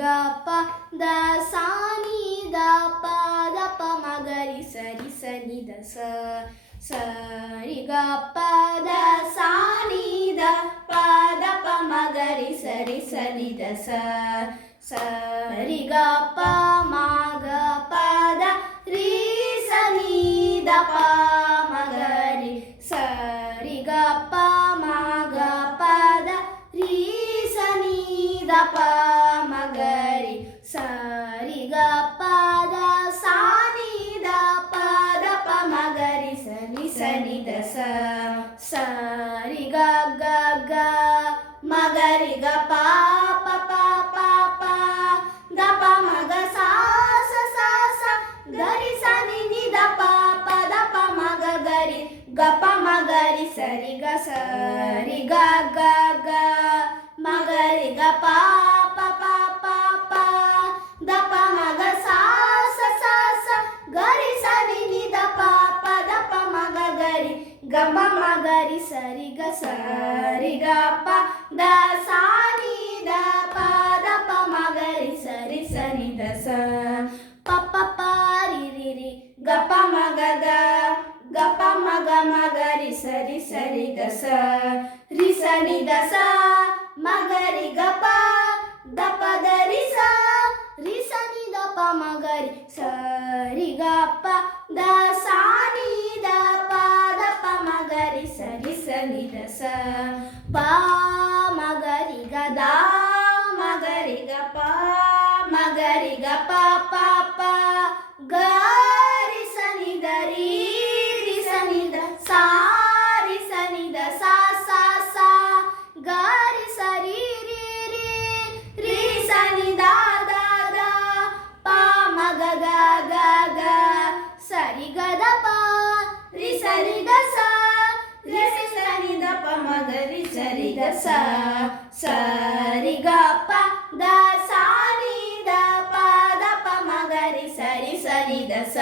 ಗ ಪ ದ ಸಾ ನಿ ದ ಪ ದ ಪ ಮ ಗ ರಿ ಸ ನಿ ದ ಸ ಸ ರಿ ಗ ಪ ದ ಸಾ ನಿ ದ ಪ ದ ಪ ಮ ಗ ರಿ ಸ ನಿ ದ ಸ ಸ ರಿ ಗ ಪ ಮ ಗ ಪ ದ ರಿ ಸ ನಿ ದ ಪ ಮ ಗ ರಿ ಸ ರಿ ಗ ಪ ಮ ಗ ಪ ದ ರಿ ಸ ನಿ ದ ಪ ಮ ಗ ರಿ ಸ ರಿ ಗ ಪ ದ ಸಾ ನಿ ದ ಪ ದ ಪ ಮ ಗ ರಿ ಸ ನಿ ದ ಸ ಸ ರಿ ಗ ಗ ಗ ಮ ಗ ರಿ ಗ ಪ ಪ ಪ ಪ ಪ ದ ಪ ಮ ಗ ಸಾ ಸ ಸ ಸ ಗ ರಿ ಸ ನಿ ನಿ ದ ಪ ಪ ದ ಪ ಮ ಗ ಗ ರಿ ಗ ಪ ಮ ಗ ರಿ ಸ ರಿ ಗ ಸ ರಿ ಗ ಗ ಗ ಮ ಗ ರಿ ಗ ಪ ಪ ಪ ಪ ಪ ದ ಪ ಮ ಗ ಸಾ ಸ ಸ ಸ ಗ ರಿ ಸ ನಿ ನಿ ದ ಪ ಪ ದ ಪ ಮ ಗ ಗ ರಿ ಗ ಪ ಮ ಗ ರಿ ಸ ರಿ ಗ ಸ ರಿ ಗ ಪ ದ ಸಾ ನಿ ದ ಪ ದ ಪ ಮ ಗ ರಿ ಸ ನಿ ದ ಸ ಪ ಪ ಪ ರಿ ರಿ ರಿ ಗ ಪ ಮ ಗ ಗ ಗ ಪ ಮ ಗ ರಿ ಸ ರಿ ಗ ಸ ರಿ ಸ ನಿ ದ ಸ ಮ ಗ ರಿ ಗ ಪ ದ ಪ ದ ರಿ ಸ ನಿ ದ ಪ ಮ ಗ ರಿ ಸ ರಿ ಗ ಪ ದ ಸಾ ನಿ ದ ಪ ದ ಪ ಮ ಗ ರಿ ಸ ನಿ ದ ಸ ಪ ಮ ಗ ರಿ ಗ ದ ಮ ಗ ರಿ ಗ ಪ ಮ ಗ ರಿ ಗ ಪ ಪ ಪ ಗ ರಿ ಸ ನಿ ದ ರಿ ಸ ನಿ ದ ಸಾ ರಿ ಸ ನಿ ದ ಸಾ ಸಾ ಸಾ ಗ ರಿ ಸ ರಿ ರಿ ರಿ ರಿ ಸ ನಿ ದ ದ ದ ಪ ಮ ಗ ಗ ಗ ಗ ಸ ರಿ ಗ ದ ಪ ರಿ ಸ ರಿ ಗ ಸ ನಿ ದ ಪ ಮ ಗ ರಿ ಸ ರಿ ಗ ಸ ಸ ರಿ ಗ ಪ ದ ಸಾ ನಿ ದ ಪ ದ ಪ ಮ ಗ ರಿ ಸ ನಿ ದ ಸ